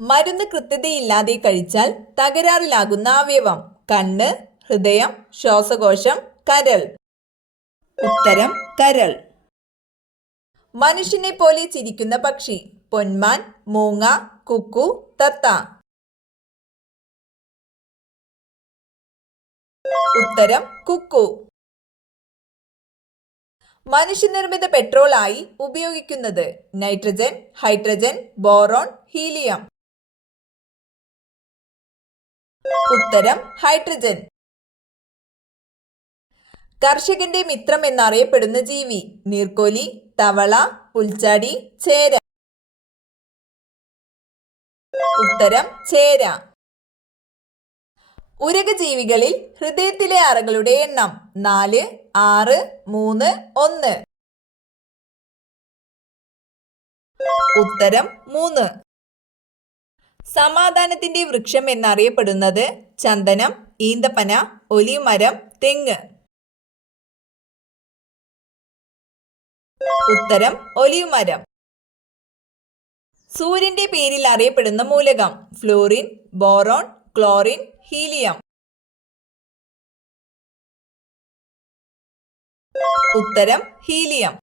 മരുന്ന് കൃത്യതയില്ലാതെ കഴിച്ചാൽ തകരാറിലാകുന്ന അവയവം: കണ്ണ്, ഹൃദയം, ശ്വാസകോശം, കരൾ. ഉത്തരം കരൾ. മനുഷ്യനെ പോലെ ചിരിക്കുന്ന പക്ഷി: പൊന്മാൻ, മൂങ്ങ, കുക്കു, തത്ത. ഉത്തരം കുക്കു. മനുഷ്യനിർമ്മിത പെട്രോൾ ആയി ഉപയോഗിക്കുന്നത്: നൈട്രജൻ, ഹൈഡ്രജൻ, ബോറോൺ, ഹീലിയം. ഉത്തരം ഹൈഡ്രജൻ. കർഷകന്റെ മിത്രം എന്നറിയപ്പെടുന്ന ജീവി: നീർക്കോലി, തവള, പുൽച്ചാടി, ചേര. ഉത്തരം ചേര. ഉരഗജീവികളിൽ ഹൃദയത്തിലെ അറകളുടെ എണ്ണം: 4, 6, 3, 1. ഉത്തരം 3. സമാധാനത്തിന്റെ വൃക്ഷം എന്നറിയപ്പെടുന്നത്: ചന്ദനം, ഈന്തപ്പന, ഒലീവ് മരം, തെങ്ങ്. ഉത്തരം ഒലീവ് മരം. സൂര്യന്റെ പേരിൽ അറിയപ്പെടുന്ന മൂലകം: ഫ്ലൂറിൻ, ബോറോൺ, ക്ലോറിൻ, ഹീലിയം. ഉത്തരം ഹീലിയം.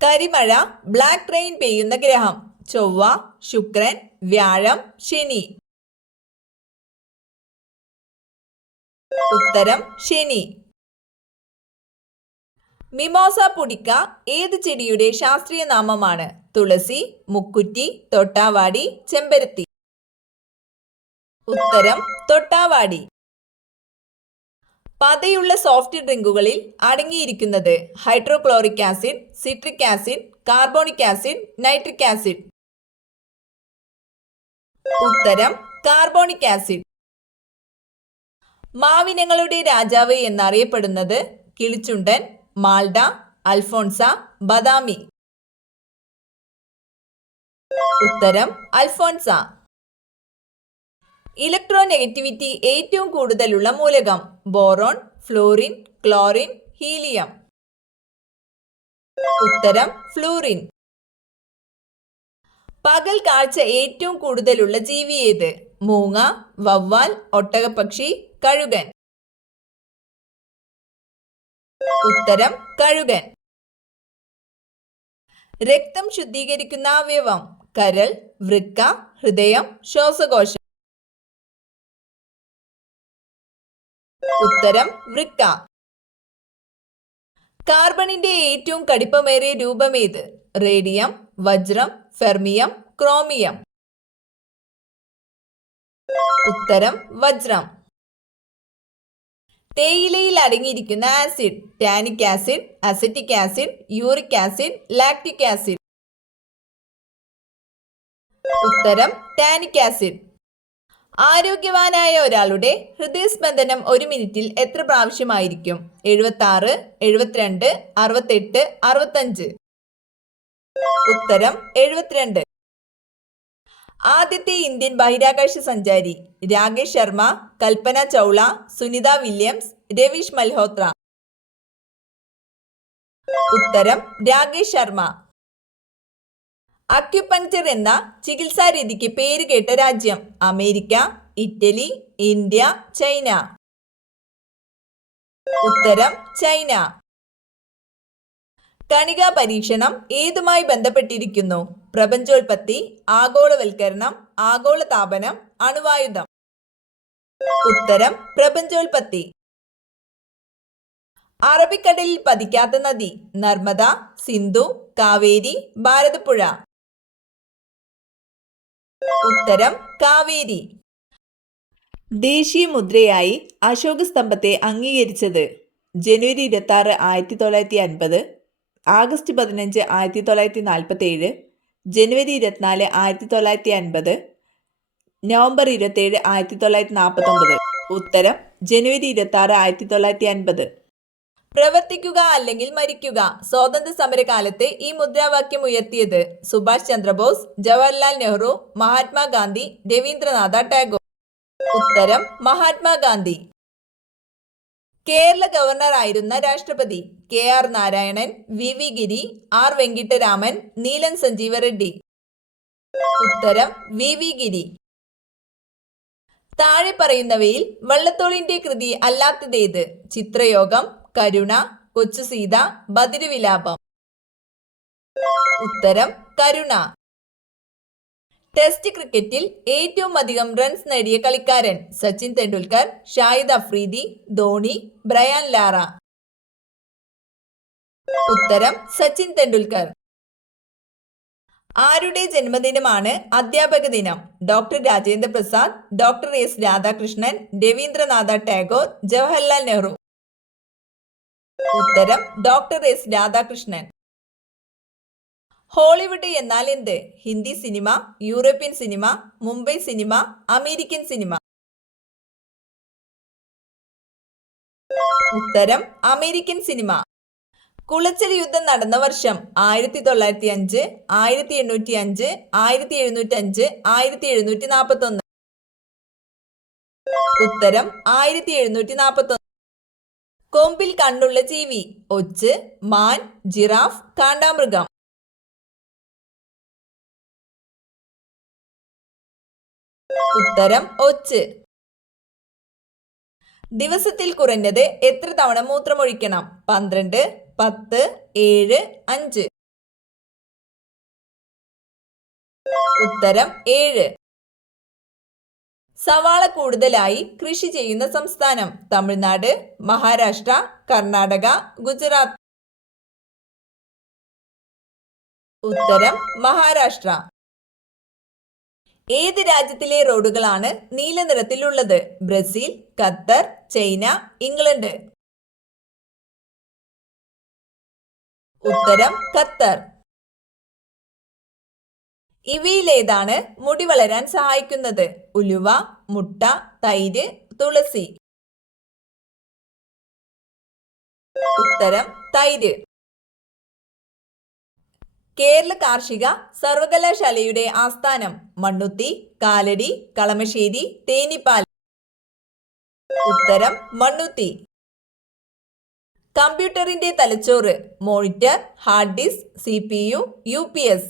കരിമഴ, ബ്ലാക്ക് റെയിൻ പെയ്യുന്ന ഗ്രഹം: ചൊവ്വ, ശുക്രൻ, വ്യാഴം, ശനി. ഉത്തരം ശനി. മിമോസ പുടിക്ക ഏത് ചെടിയുടെ ശാസ്ത്രീയ നാമമാണ്? തുളസി, മുക്കുറ്റി, തൊട്ടാവാടി, ചെമ്പരത്തി. ഉത്തരം തൊട്ടാവാടി. പതയുള്ള സോഫ്റ്റ് ഡ്രിങ്കുകളിൽ അടങ്ങിയിരിക്കുന്നത്: hydrochloric acid, citric acid, carbonic acid, nitric acid. ഉത്തരം കാർബോണിക് ആസിഡ്. മാവിനങ്ങളുടെ രാജാവ് എന്നറിയപ്പെടുന്നത്: കിളിച്ചുണ്ടൻ, മാൾഡ, അൽഫോൺസ, ബദാമി. ഉത്തരം അൽഫോൺസ. ഇലക്ട്രോനെഗറ്റിവിറ്റി ഏറ്റവും കൂടുതലുള്ള മൂലകം: ബോറോൺ, ഫ്ലൂറിൻ, ക്ലോറിൻ, ഹീലിയം. ഉത്തരം ഫ്ലൂറിൻ. പകൽ കാഴ്ച ഏറ്റവും കൂടുതലുള്ള ജീവി ഏത്? മൂങ്ങ, വവ്വാൽ, ഒട്ടകപ്പക്ഷി, കഴുകൻ. ഉത്തരം കഴുകൻ. രക്തം ശുദ്ധീകരിക്കുന്ന അവയവം: കരൾ, വൃക്ക, ഹൃദയം, ശ്വാസകോശം. ഉത്തരം വൃക്ക. കാർബണിന്റെ ഏറ്റവും കടുപ്പമേറിയ രൂപമേത്? റേഡിയം, വജ്രം, ഫെർമിയം, ക്രോമിയം. ഉത്തരം വജ്രം. തേയിലയിൽ അടങ്ങിയിരിക്കുന്ന acid: tannic acid, acetic acid, uric acid, lactic acid. ഉത്തരം ടാനിക് ആസിഡ്. ആരോഗ്യവാനായ ഒരാളുടെ ഹൃദയസ്പന്ദനം ഒരു മിനിറ്റിൽ എത്ര പ്രാവശ്യമായിരിക്കും? 76, 72, 68, 65. ഉത്തരം 72. ആദ്യത്തെ ഇന്ത്യൻ ബഹിരാകാശ സഞ്ചാരി: രാകേഷ് ശർമ്മ, കൽപ്പന ചൗള, സുനിത വില്യംസ്, രവീഷ് മൽഹോത്ര. ഉത്തരം രാകേഷ് ശർമ്മ. അക്യുപങ്ക്ചർ എന്ന ചികിത്സാരീതിക്ക് പേരുകേട്ട രാജ്യം: അമേരിക്ക, ഇറ്റലി, ഇന്ത്യ, ചൈന. ഉത്തരം ചൈന. കണികാ പരീക്ഷണം ഏതുമായി ബന്ധപ്പെട്ടിരിക്കുന്നു? പ്രപഞ്ചോൽപത്തി, ആഗോളവൽക്കരണം, ആഗോളതാപനം, അണുവായുധം. ഉത്തരം പ്രപഞ്ചോൽപത്തി. അറബിക്കടലിൽ പതിക്കാത്ത നദി: നർമ്മദ, സിന്ധു, കാവേരി, ഭാരതപ്പുഴ. ഉത്തരം കാവേരി. ദേശീയ മുദ്രയായി അശോക സ്തംഭത്തെ അംഗീകരിച്ചത്: ജനുവരി 26, 1950, ആഗസ്റ്റ് 15, 1947, ജനുവരി 24, 1950, നവംബർ 27, 1949. ഉത്തരം ജനുവരി 26, 1950. പ്രവർത്തിക്കുക അല്ലെങ്കിൽ മരിക്കുക: സ്വാതന്ത്ര്യ സമരകാലത്ത് ഈ മുദ്രാവാക്യം ഉയർത്തിയത്: സുഭാഷ് ചന്ദ്രബോസ്, ജവഹർലാൽ നെഹ്റു, മഹാത്മാഗാന്ധി, രവീന്ദ്രനാഥ ടാഗോർ. ഉത്തരം മഹാത്മാഗാന്ധി. കേരള ഗവർണർ ആയിരുന്ന രാഷ്ട്രപതി: KR നാരായണൻ, VV ഗിരി, R വെങ്കിട്ടരാമൻ, നീലൻ സഞ്ജീവ റെഡ്ഡി. ഉത്തരം VV ഗിരി. താഴെ പറയുന്നവയിൽ വള്ളത്തോളിന്റെ കൃതി അല്ലാത്തതേത്? ചിത്രയോഗം, കരുണ, കൊച്ചു സീത, ബദിരവിലാപം. ഉത്തരം കരുണ. ടെസ്റ്റ് ക്രിക്കറ്റിൽ ഏറ്റവും അധികം റൺസ് നേടിയ കളിക്കാരൻ? Sachin Tendulkar, Shahid Afridi, Dhoni, Brian Lara. ഉത്തരം സച്ചിൻ തെണ്ടുൽക്കർ. ആരുടെ ജന്മദിനമാണ് അധ്യാപക ദിനം? Doctor Rajendra Prasad, doctor S Radhakrishnan, Rabindranath Tagore, Jawaharlal Nehru. ഉത്തരം ഡോക്ടർ S രാധാകൃഷ്ണൻ. ഹോളിവുഡ് എന്നാൽ എന്ത്? Hindi cinema, European cinema, Mumbai cinema, American cinema. ഉത്തരം അമേരിക്കൻ സിനിമ. കുളച്ചൽ യുദ്ധം നടന്ന വർഷം? 1905, 1805, 1705, 1741. ഉത്തരം 1741. കൊമ്പിൽ കണ്ണുള്ള ജീവി? ഒച്ച്, മാൻ, ജിറാഫ്, കാണ്ടാമൃഗം. ഉത്തരം ഒച്ച്. ദിവസത്തിൽ കുറഞ്ഞത് എത്ര തവണ മൂത്രമൊഴിക്കണം? 12, 10, 7, 5. ഉത്തരം 7. സവാള കൂടുതലായി കൃഷി ചെയ്യുന്ന സംസ്ഥാനം? തമിഴ്നാട്, മഹാരാഷ്ട്ര, കർണാടക, ഗുജറാത്ത്. ഉത്തരം മഹാരാഷ്ട്ര. ഏത് രാജ്യത്തിലെ റോഡുകളാണ് നീല നിറത്തിലുള്ളത്? Brazil, Qatar, China, England. ഉത്തരം ഖത്തർ. ഇവയിലേതാണ് മുടി വളരാൻ സഹായിക്കുന്നത്? ഉലുവ, മുട്ട, തൈര്, തുളസി. ഉത്തരം തൈര്. കേരള കാർഷിക സർവകലാശാലയുടെ ആസ്ഥാനം? മണ്ണുത്തി, കാലടി, കളമശ്ശേരി, തേനിപ്പാൽ. ഉത്തരം മണ്ണുത്തി. കമ്പ്യൂട്ടറിന്റെ തലച്ചോറ്? Monitor, hard disk, CPU, UPS.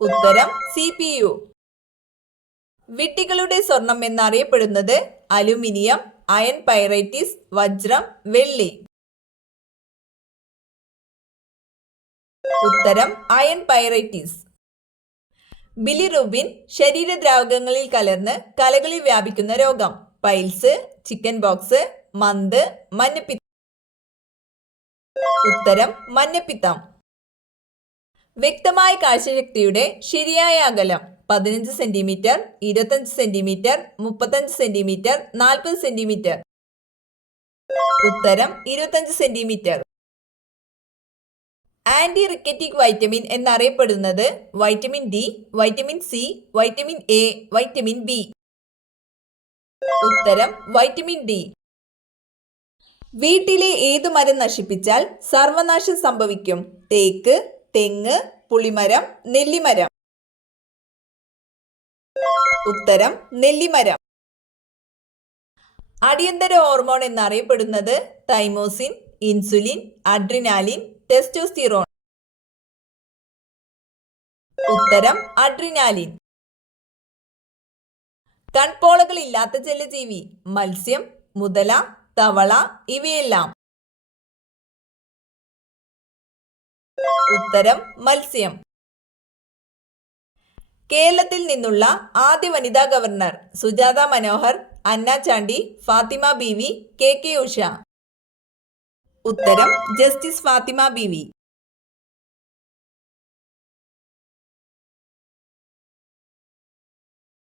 ഉത്തരം CPU. വിട്ടികളുടെ സ്വർണം എന്നറിയപ്പെടുന്നത്? അലുമിനിയം, അയൺ പൈറൈറ്റിസ്, വജ്രം, വെള്ളി. ഉത്തരം അയൺ പൈറൈറ്റിസ്. ബിലിറുബിൻ ശരീരദ്രാവകങ്ങളിൽ കലർന്ന് കലകളിൽ വ്യാപിക്കുന്ന രോഗം? പൈൽസ്, ചിക്കൻ ബോക്സ്, മന്ത്, മഞ്ഞപ്പിത്തം. ഉത്തരം മഞ്ഞപ്പിത്തം. വ്യക്തമായ കാഴ്ചശക്തിയുടെ ശരിയായ അകലം? 15 സെന്റിമീറ്റർ, 25 സെന്റിമീറ്റർ, 35 സെന്റിമീറ്റർ, 40 സെന്റിമീറ്റർ. ഉത്തരം 25 സെന്റിമീറ്റർ. ആന്റി റിക്കറ്റിക് വൈറ്റമിൻ എന്നറിയപ്പെടുന്നത്? Vitamin D, vitamin C, vitamin A, vitamin B. ഉത്തരം വൈറ്റമിൻ D. വീട്ടിലെ ഏതു മരം നശിപ്പിച്ചാൽ സർവനാശം സംഭവിക്കും? തേക്ക്, തെങ്ങ്, പുളിമരം, നെല്ലിമരം. ഉത്തരം നെല്ലിമരം. അടിയന്തര ഹോർമോൺ എന്നറിയപ്പെടുന്നത്? Thymosin, insulin, adrenaline, testosterone. ഉത്തരം അഡ്രിനാലിൻ. കൺപോളകൾ ഇല്ലാത്ത ജലജീവി? മത്സ്യം, മുതല, തവള, ഇവയെല്ലാം. ഉത്തരം മത്സ്യം. കേരളത്തിൽ നിന്നുള്ള ആദ്യ വനിതാ ഗവർണർ? സുജാത മനോഹർ, അന്ന ചാണ്ടി, ഫാത്തിമ ബീവി, KK ഉഷ. ഉത്തരം ജസ്റ്റിസ് ഫാത്തിമ ബീവി.